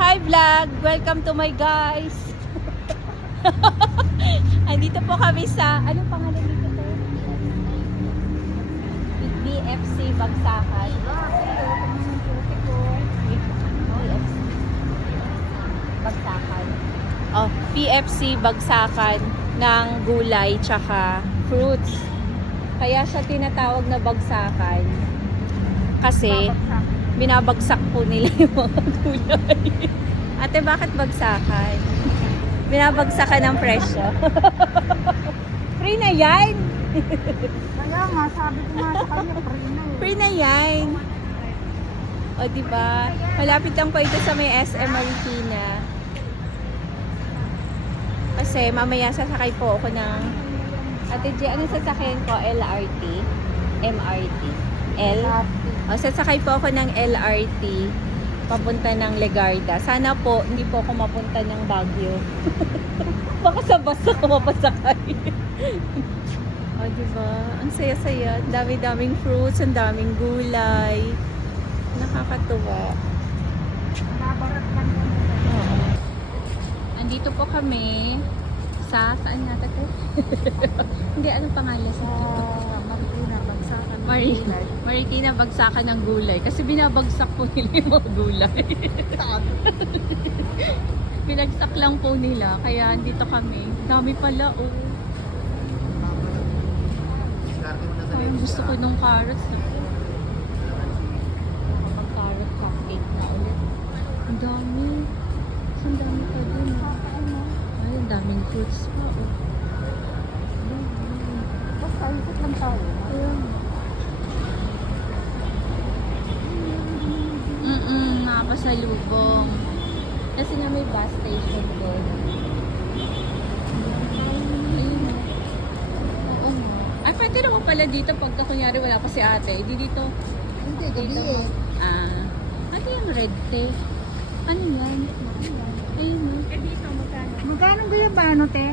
Hi vlog! Welcome to my guys! Andito po kami sa, anong pangalan dito to? BFC Bagsakan. Bagsakan. Oh, PFC Bagsakan ng gulay tsaka fruits. Kaya siya tinatawag na bagsakan. Kasi binabagsak po nila yung mga gulay. Ate, bakit bagsakan? Binabagsakan ng presyo. Free na yan! Kaya nga, sabi ko nga sa kanya, free na eh. Free na yan! O, diba? Malapit lang po ito sa may SM Marikina. Kasi mamaya sasakay po ako ng... Ate G, anong sasakyan ko? LRT? MRT? L? O, sasakay po ako ng LRT papunta ng Legarda. Sana po, hindi po ako mapunta ng Baguio. Baka sa bus ako mapasakay. O, diba? Ang saya-saya. Ang dami-daming fruits, ang daming gulay. Nakakatuwa. Nabarat lang ko. Oo. Andito po kami sa, saan nga ito? Hindi, anong pangalan sa Marikina, Bagsakan. Marikina Bagsakan ng gulay. Kasi binabagsak po nila yung mga gulay. Binagsak lang po nila. Kaya andito kami. Dami pala, oh. Parang gusto ko nung carrots. Pag-carrot cupcake na ulit. Ang dami. Ang dami pa din. Ay, ang daming fruits pa, oh. Basta, ikot lang tayo. Ayun. Nakakasalubong. Kasi nga may bus station doon. Ayun. Oo nga. Ay, pwede naman pala dito pagka kunyari wala pa si ate. Di dito. Hindi, gabi Dito. eh. Ano yung red tape? Ano yan? Ayun. Oh. Dito, magkano? Magkano ba yung bano, te?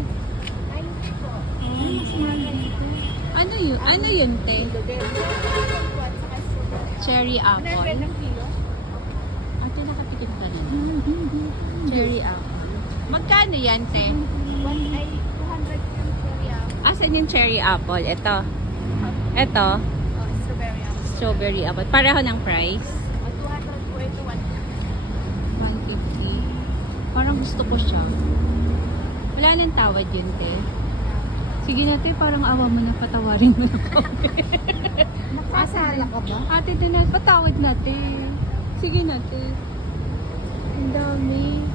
Ay, po. Ay, mas mahal dito. Ano yun? Ano yun, te? Cherry apple. Ate, nakatikim ka na. Cherry apple. Magkano yan, te? 200 yung cherry apple. Asan yung cherry apple? Ito. Ito. Strawberry apple. Strawberry apple. Pareho ng price. 200 po ito, 150. Parang gusto ko siya. Wala nang tawad yun, te. Sige na, te. Parang awa mo na. Patawarin mo na kami. Nakasala ka ba? Ate, na patawad na, te. Sige na, te. Ang dami.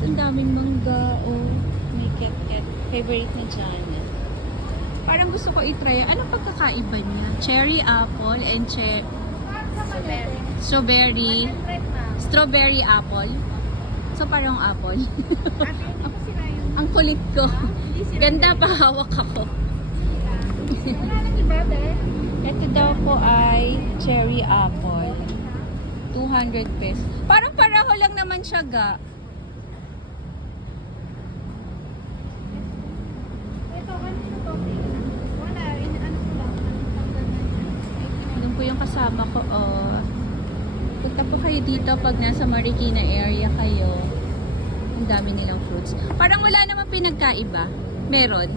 Ang daming mangga. Oh. May ket-ket. Favorite ni Jana. Parang gusto ko i-try. Anong pagkakaiba niya? Cherry apple and Strawberry. strawberry. 100 na. Strawberry apple. So, parang apple. Ate, hindi ko sila yung... Ang kulit ko. Hindi sila Ganda pa hawak ako. Wala nang iba, be? Ito daw po ay cherry apple. 200 pesos. Parang pareho lang naman siya, ga. Ito, ano ito? Wala, ano ko lang. Tanggal na yan. Doon po yung kasama ko, oh. Punta po kayo dito pag nasa Marikina area kayo. Ang dami nilang fruits. Parang wala namang pinagkaiba. Meron.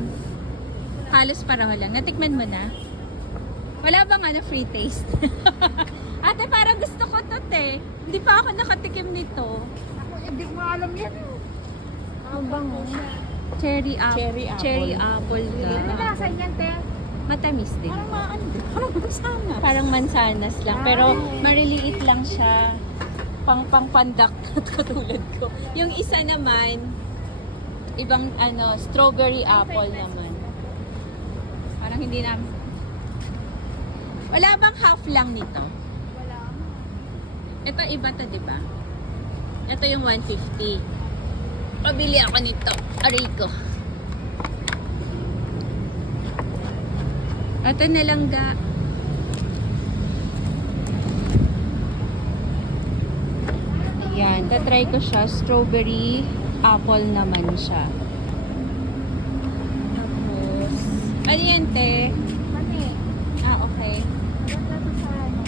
Halos pareho lang. Natikman mo na? Wala bang ano, free taste? Ate, parang gusto ko to, te. Hindi pa ako nakatikim nito. Ako, hindi ko alam yan. Ang bango. Cherry apple. Cherry apple Ano ka. nasa yan, te? Matamis din. Parang maano din. Parang mansanas. Parang mansanas lang. Pero mariliit lang siya. Pang-pandak katulad ko. Yung isa naman, ibang ano, strawberry apple naman. Parang hindi namin. Wala bang half lang nito? Wala. Ito iba to, di ba? Ito yung 150. Pabili ako nito. Aray ko. Ito na lang, ga. Ayan. Tatry ko siya. Strawberry apple naman siya. Tapos, ano yan, te? Mani. Ah, okay. Maganda to sa ano.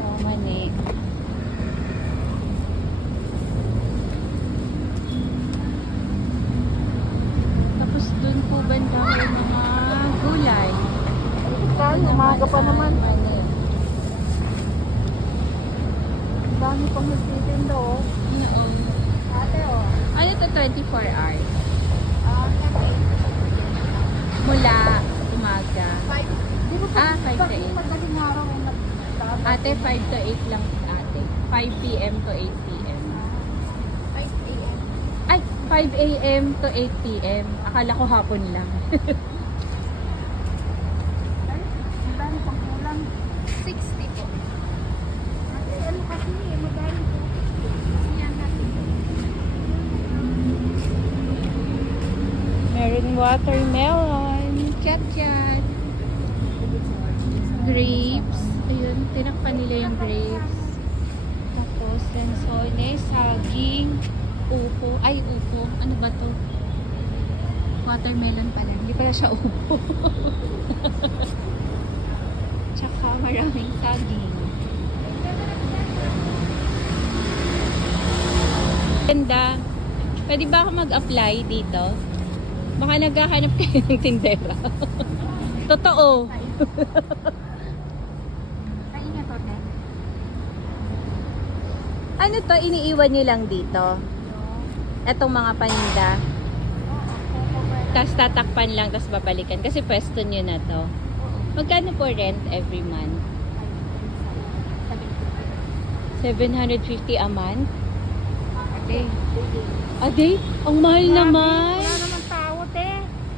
Oh, mani. Nintendo. Oo. Ate, oh. Ano to 24 hours? Nag-8. Mula umaga. 5. Di ba Ah, 5 to 8. Madaling araw ang Ate, 5 to 8 lang ate. 5 p.m. to 8 p.m. 5 a.m. Ay, 5 a.m. to 8 p.m. Akala ko hapon lang. Ay, ang dami pang kulang. 60 po. Ate, ano kasi, madami po. Yan natin. Meron watermelon, chat-chat, grapes. Ayun, tinakpan nila yung grapes. Tapos, lansones, saging, upo. Ay, upo. Ano ba to? Watermelon pala. Hindi pala siya upo. Tsaka maraming saging. Ganda. Pwede ba ako mag-apply dito? Baka naghahanap kayo ng tindera. Totoo. Kain niya to, te. Ano to, iniiwan nyo lang dito? Etong mga paninda. Tapos tatakpan lang, tapos babalikan. Kasi pwesto nyo na to. Magkano po rent every month? 750 a month? Ate. A day? Ang mahal naman. Wala naman tao, te.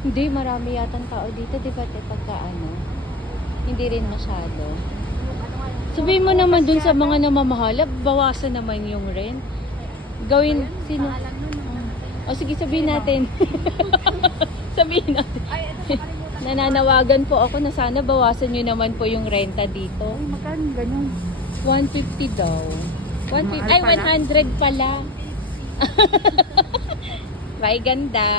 Hindi, marami yatang tao dito. Di ba, te, pagka ano? Hindi rin masyado. Sabihin mo naman dun sa mga namamahala, bawasan naman yung rent. Gawin, sino? Alam nun. O sige, sabihin natin. Sabihin natin. Ay, ito, nakalimutan. Nananawagan po ako na sana bawasan nyo naman po yung renta dito. Ay, magkano ganyan? 150 daw. 150, ay, Mahal pala. 100 pala. Bye, ganda.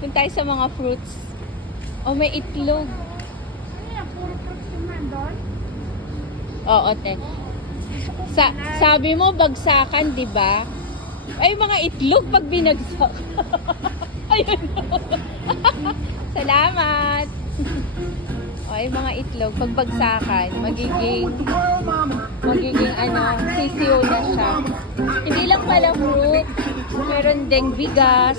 Kung tayo sa mga fruits. Oh, may itlog. Ano yan? Puro fruits yung nandun? Oo, te. Sabi mo, bagsakan, di ba? Ay, mga itlog pag binagsak. Ayun. Salamat. Ay, mga itlog, pag bagsakan, magiging ano, sisiyo na siya. Hindi lang pala fruit. Meron ding bigas.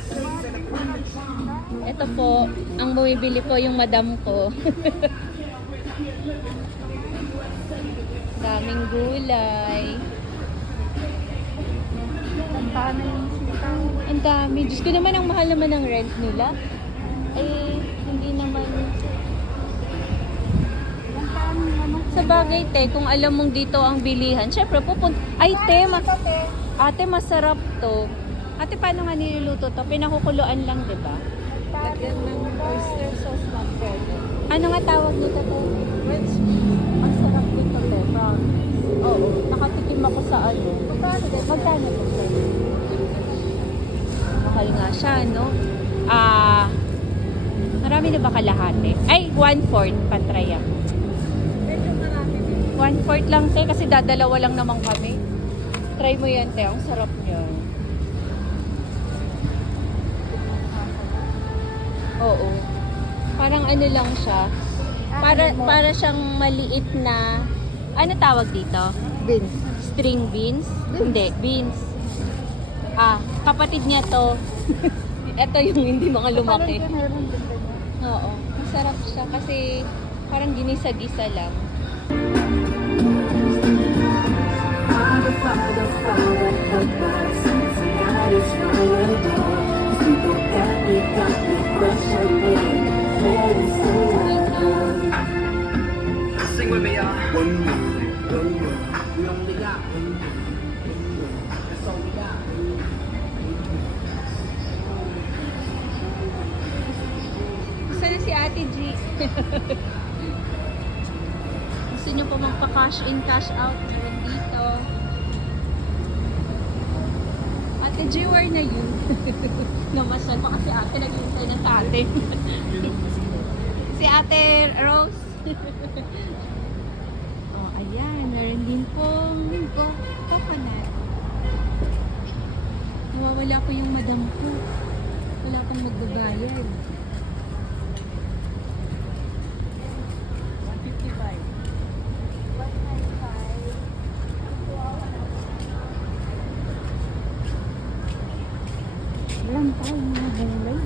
Ito po, ang bumibili po yung madam ko. Daming gulay. Paano yung sitaw? Ang dami. Diyos ko naman, ang mahal naman ng rent nila. Eh, hindi naman. Yung paano yung ano? Sa bagay, te, kung alam mong dito ang bilihan, syempre pupunta. Ay, te, ate, masarap to. Ate, paano nga niluluto to? Pinakukuluan lang, di ba? Lagyan ng oyster sauce ng pwede. Ano nga tawag nito, te? French cheese. Ang sarap nito, te. Promise. Oo, nakatikim ako sa ano. Magkano din? Magkano to, te? Mahal nga siya, no? Marami na ba kalahati? Ay, 1/4 patry ako. Medyo marami din. 1/4 lang, te, kasi dadalawa lang naman kami. Try mo yan, te. Ang sarap niya. Oo. Parang ano lang siya. Para siyang maliit na, ano tawag dito? Beans. String beans? Hindi, beans. Kapatid niya to. Ito yung hindi mga lumaki. Palengke meron din ganyan. Oo. Masarap siya kasi parang ginisa-gisa lang. Sing with me, y'all. One more, we only got one more. That's all we got. Saan si Ate G? Gusto nyo po magpa-cash in, cash out? Meron dito. Ate G, where na yun? Namasyal pa kasi ate, naghihintay na sa atin. Si Ate Rose. Oh, ayan. Meron din pong coconut. Nawawala ko yung madam ko. Wala pang magbabayad. 155. Benta yung mga gulay.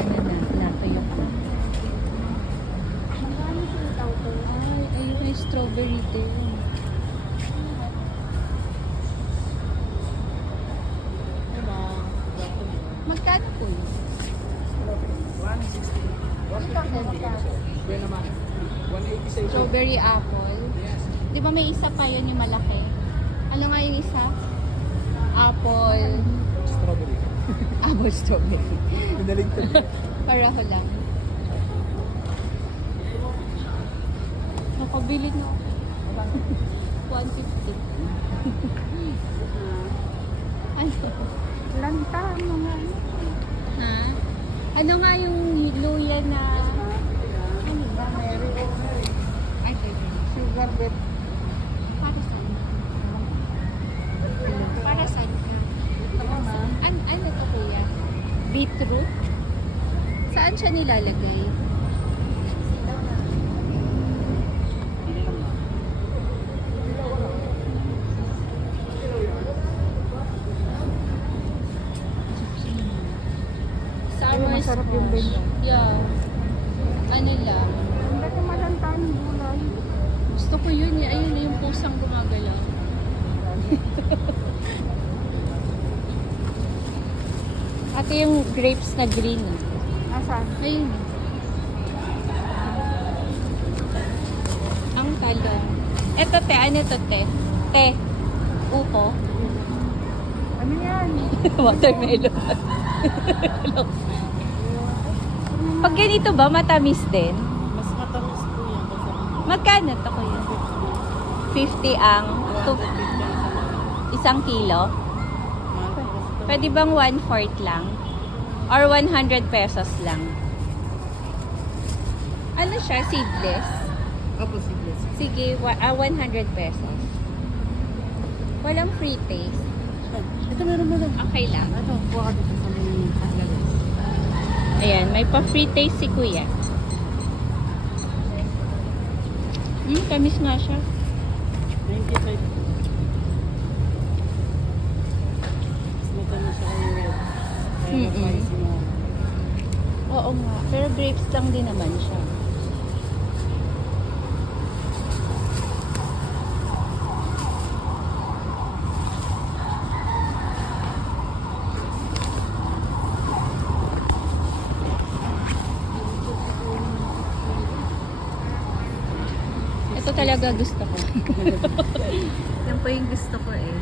Ano na, natuyok na. Magkano sitaw ko? Ay, ayun may strawberry din. Magkano po yun? 160. Yan naman. 180 sa isa. Strawberry apple. Yes. Di ba may isa pa yun yung malaki? Ano nga yung isa? Apple. Strawberry. Apple strawberry. Pinaligtad. Pareho lang. Nakabili na ako. 150. Ano? Lanta, mga ano. Ha? Ano nga yung luya na... Ano ba? Mary o Mary? Ay, sorry. Sugar beet. Para saan? Para saan ka? Ano to kuya? Beetroot? Saan siya nilalagay? Summer Masarap yung squash. bento. Yeah. Ano lang. Ang ganda malanta ng gulay. Gusto ko yun eh. Ayun yung pusang gumagalaw. Ate yung grapes na green. Nasaan? Ayun. Ang talong. Eto te, ano to te? Te. Upo. Ano yan? Watermelon. Pag ganito ba, matamis din? Mas matamis po yan. Magkano to kuya? 50 ang isang kilo? Pwede bang 1/4 lang? Or 100 pesos lang? Ano siya? Seedless? Opo, sige. Sige, 100 pesos. Walang free taste. Ito meron mo lang. Okay lang. Ito, kuha ka dito sa may halagas. Ayan, may pa-free taste si kuya. Tamis nga siya. 95. Mas matamis siya kay red. Kaya Mm-mm. spicy mo. Oo nga, pero grapes lang din naman siya. Ito talaga gusto ko. Yan po yung gusto ko eh.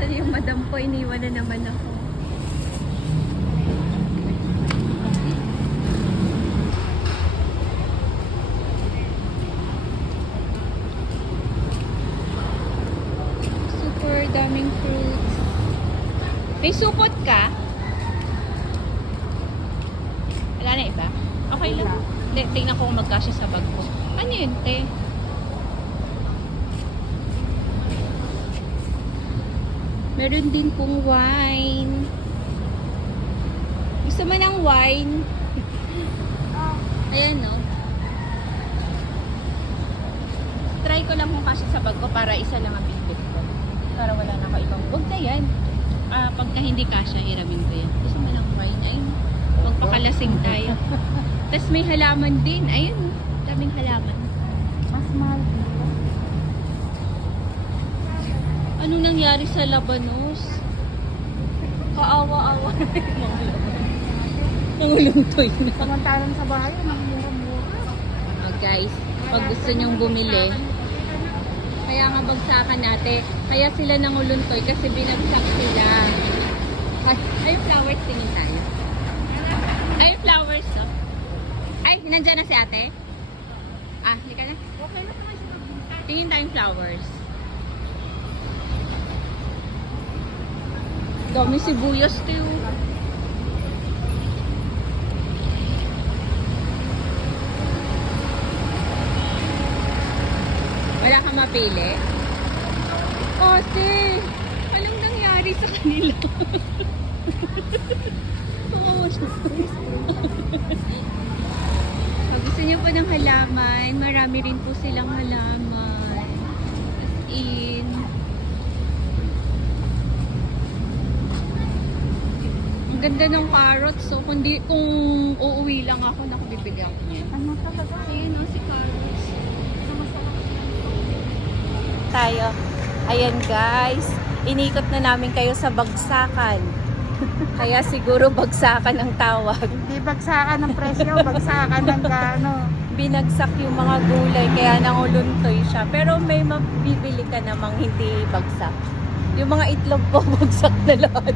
Kasi yung madam po, iniwan na naman ako. Super daming fruits. May supot ka? Wala na iba? Okay lang. Hindi, tingnan ko kung magkasya sa bag ko. Ano yun, te? Meron din pong wine. Gusto mo ng wine? Ayan, no? Try ko lang kung kasya sa bag ko para isa lang ang bitbit ko. Para wala na ako ibang. Huwag na yan. Pagka hindi kasya, hiramin ko yan. Gusto mo ng wine? Ayun. Magpakalasing tayo. Tapos may halaman din. Ayun, no? Daming halaman. Mas mahal dito. Ano nangyari sa Labanos? Kaawa-awa na yung mga laban. Nangulungtoy na. Samantalang sa bahay, ang mura-mura. Guys, pag gusto nyong bumili, kaya nga bagsakan natin. Kaya sila nanguluntoy kasi binagsak sila. Ay, flowers, tingin tayo. Ay, flowers, oh. Ay, nandyan na si ate? Halika na. Okay lang naman siya. Tingin tayong flowers. Dami sibuyas, tiyo. Wala kang mapili? Ate, anong nangyari sa kanila? Oo, pag gusto niyo po ng halaman, marami rin po silang halaman. As in, Ganda ng carrots. So, kung uuwi lang ako, naku, bibili ako niyan. Ano talaga? Ayan o, si carrots. Ito masarap yan. Tayo. Ayan guys, inikot na namin kayo sa bagsakan. Kaya siguro bagsakan ang tawag. Hindi bagsakan ng presyo, bagsakan ng gaano. Binagsak yung mga gulay, kaya nanguluntoy siya. Pero may mabibili ka namang hindi bagsak. Yung mga itlog po, bagsak na lahat.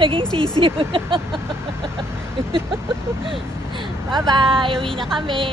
Naging sisiyo na. Bye-bye! Uwi na kami!